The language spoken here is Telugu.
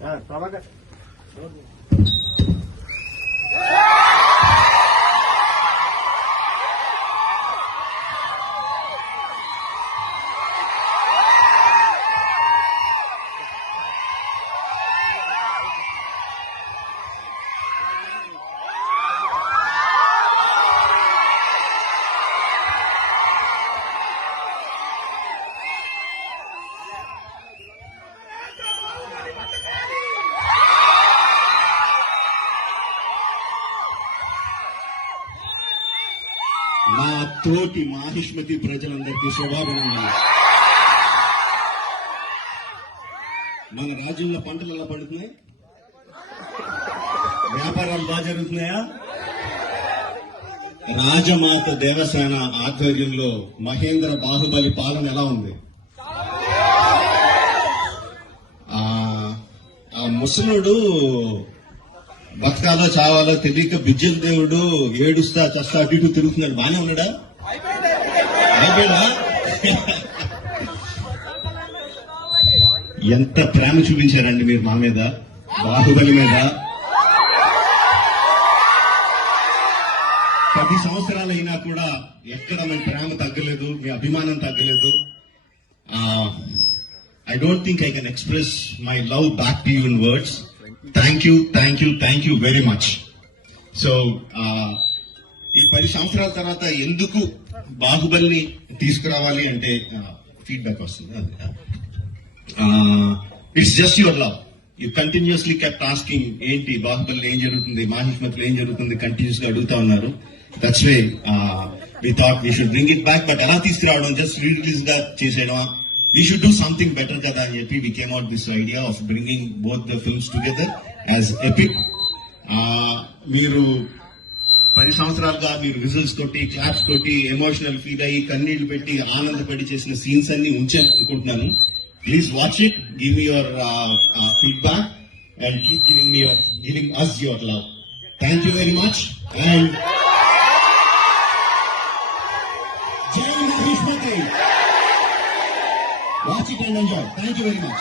ప్రభాకర్ నా తోటి మాహిష్మతి ప్రజలందరికీ శుభాభినందనలు. మన రాజ్యంలో పంటలు ఎలా పండుతున్నాయి? వ్యాపారాలు బాగా జరుగుతున్నాయా? రాజమాత దేవసేన ఆధ్వర్యంలో మహేంద్ర బాహుబలి పాలన ఎలా ఉంది? ఆ ముసలుడు బతకాలో చావాలో తెలియక బిజ్జల దేవుడు ఏడుస్తా చస్తా అటు ఇటు తిరుగుతున్నాడు. బానే ఉన్నాడా? అయిపోయాడా? ఎంత ప్రేమ చూపించారండి మీరు మా మీద, బాహుబలి మీద. 10 సంవత్సరాలైనా కూడా ఎక్కడ మీ ప్రేమ తగ్గలేదు, మీ అభిమానం తగ్గలేదు. I don't think I can express my love back to you in words. Thank you very much. So, ఈ 10 సంవత్సరాల తర్వాత ఎందుకు బాహుబలిని తీసుకురావాలి అంటే ఫీడ్బ్యాక్ వస్తుంది. It's just your love. You continuously kept asking ఏంటి బాహుబలి ఏం జరుగుతుంది, మాహిష్మతిలో ఏం జరుగుతుంది, కంటిన్యూస్ గా అడుగుతా ఉన్నారు. That's way we thought we should bring it back. But ఎలా తీసుకురావడం, జస్ట్ రిలీజ్ గా చేసేయడం, we should do something better kada అని చెప్పి we came out this idea of bringing both the films together as epic. మీరు 10 సంవత్సరాలుగా మీరు విజిల్స్ తోటి, క్లాప్స్ తోటి, ఎమోషనల్ ఫీల్ అయ్యి, కన్నీళ్లు పెట్టి, ఆనందపడి చేసిన సీన్స్ అన్ని ఉంచాను అనుకుంటున్నాను. Please watch it, give me your feedback and keep giving us your love. Thank you very much and Jai Mahishmati. Watch it and enjoy. Thank you very much.